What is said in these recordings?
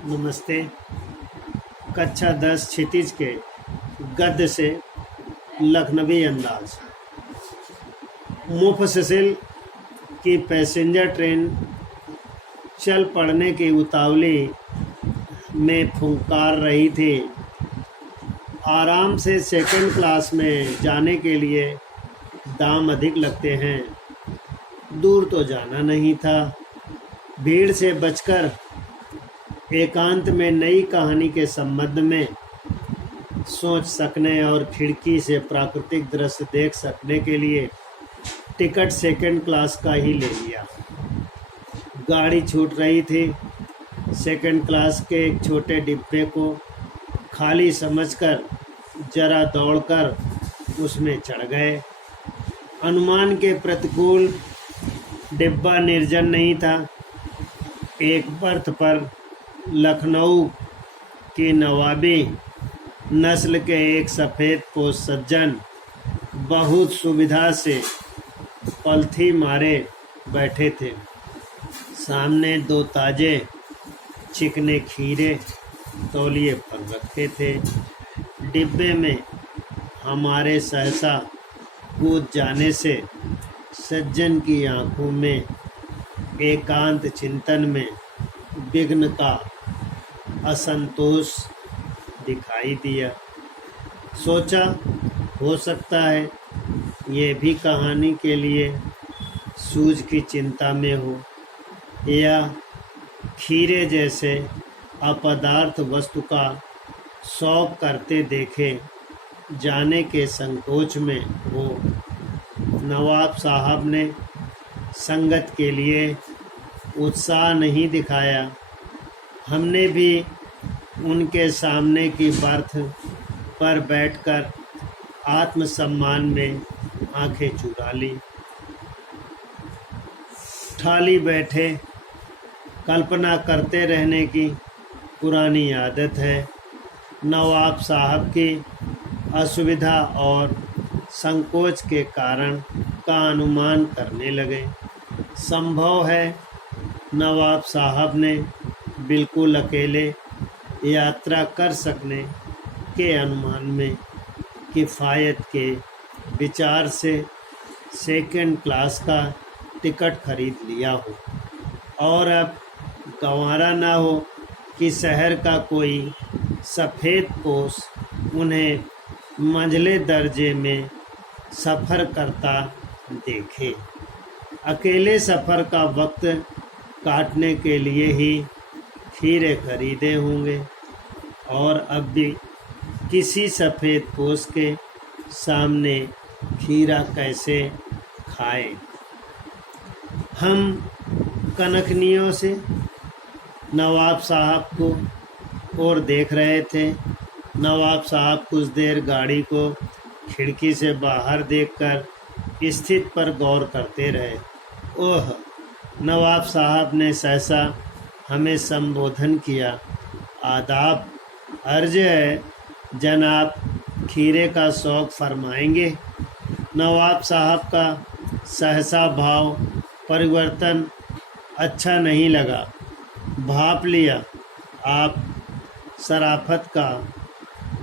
नमस्ते। कक्षा 10 क्षितिज के गद्य से लखनवी अंदाज। मुफस्सिल की पैसेंजर ट्रेन चल पड़ने की उतावली में फुंकार रही थी। आराम से सेकंड क्लास में जाने के लिए दाम अधिक लगते हैं। दूर तो जाना नहीं था। भीड़ से बचकर एकांत में नई कहानी के संबंध में सोच सकने और खिड़की से प्राकृतिक दृश्य देख सकने के लिए टिकट सेकंड क्लास का ही ले लिया। गाड़ी छूट रही थी। सेकंड क्लास के एक छोटे डिब्बे को खाली समझकर जरा दौड़कर उसमें चढ़ गए। अनुमान के प्रतिकूल डिब्बा निर्जन नहीं था। एक बर्थ पर लखनऊ की नवाबी नस्ल के एक सफ़ेद पोश सज्जन बहुत सुविधा से पलथी मारे बैठे थे। सामने 2 ताजे चिकने खीरे तौलिए पर रखे थे। डिब्बे में हमारे सहसा कूद जाने से सज्जन की आंखों में एकांत चिंतन में विघ्न का असंतोष दिखाई दिया। सोचा हो सकता है ये भी कहानी के लिए सूझ की चिंता में हो, या खीरे जैसे अपदार्थ वस्तु का शौक करते देखे जाने के संकोच में हो। नवाब साहब ने संगत के लिए उत्साह नहीं दिखाया। हमने भी उनके सामने की बर्थ पर बैठकर आत्मसम्मान में आंखें चुरा ली। ठाली बैठे कल्पना करते रहने की पुरानी आदत है। नवाब साहब की असुविधा और संकोच के कारण का अनुमान करने लगे। संभव है नवाब साहब ने बिल्कुल अकेले यात्रा कर सकने के अनुमान में किफ़ायत के विचार से सेकंड क्लास का टिकट खरीद लिया हो, और अब गंवारा ना हो कि शहर का कोई सफ़ेद पोश उन्हें मंझले दर्जे में सफ़र करता देखे। अकेले सफ़र का वक्त काटने के लिए ही खीरे खरीदे होंगे, और अब भी किसी सफ़ेद पोश के सामने खीरा कैसे खाए। हम कनखनियों से नवाब साहब को और देख रहे थे। नवाब साहब कुछ देर गाड़ी को खिड़की से बाहर देखकर स्थिति पर गौर करते रहे। ओह! नवाब साहब ने सहसा हमें संबोधन किया। आदाब, अर्ज है जनाब, खीरे का शौक़ फरमाएंगे। नवाब साहब का सहसा भाव परिवर्तन अच्छा नहीं लगा। भाप लिया आप शराफत का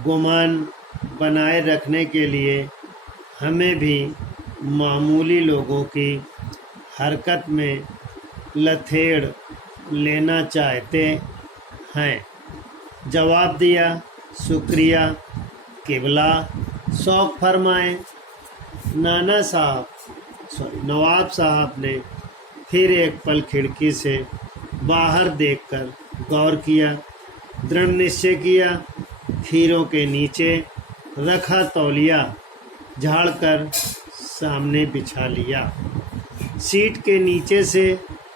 गुमान बनाए रखने के लिए हमें भी मामूली लोगों की हरकत में लथेड़ लेना चाहते हैं। जवाब दिया, शुक्रिया किबला, शौक़ फरमाएं। नवाब साहब ने फिर एक पल खिड़की से बाहर देखकर गौर किया। दृढ़ निश्चय किया। खीरों के नीचे रखा तौलिया झाड़कर सामने बिछा लिया। सीट के नीचे से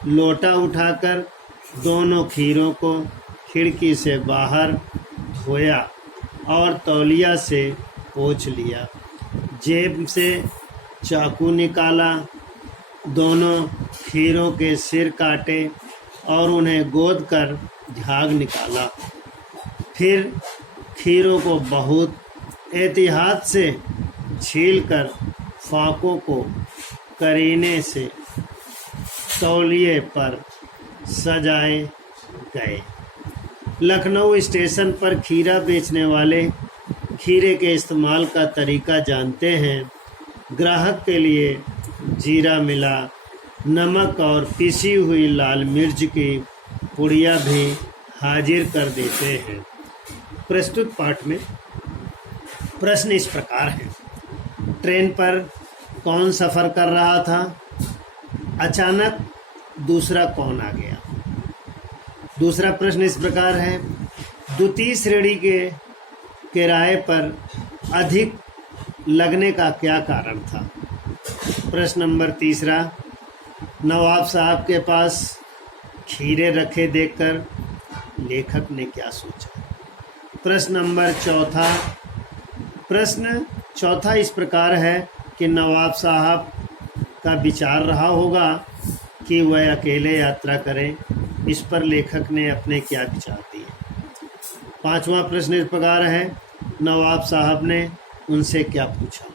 लोटा उठाकर दोनों खीरों को खिड़की से बाहर धोया और तौलिया से पोंछ लिया। जेब से चाकू निकाला, दोनों खीरों के सिर काटे और उन्हें गोद कर झाग निकाला। फिर खीरों को बहुत एहतियात से छीलकर फाकों को करीने से तौलिए पर सजाए गए। लखनऊ स्टेशन पर खीरा बेचने वाले खीरे के इस्तेमाल का तरीका जानते हैं। ग्राहक के लिए जीरा मिला, नमक और पिसी हुई लाल मिर्च की पुड़िया भी हाजिर कर देते हैं। प्रस्तुत पाठ में प्रश्न इस प्रकार हैं। ट्रेन पर कौन सफ़र कर रहा था? अचानक दूसरा कौन आ गया? दूसरा प्रश्न इस प्रकार है। द्वितीय श्रेणी के किराए पर अधिक लगने का क्या कारण था? प्रश्न नंबर तीसरा, नवाब साहब के पास खीरे रखे देखकर लेखक ने क्या सोचा? प्रश्न नंबर चौथा इस प्रकार है कि नवाब साहब का विचार रहा होगा कि वह अकेले यात्रा करें। इस पर लेखक ने अपने क्या विचार दिए? पांचवा प्रश्न इस प्रकार है, नवाब साहब ने उनसे क्या पूछा?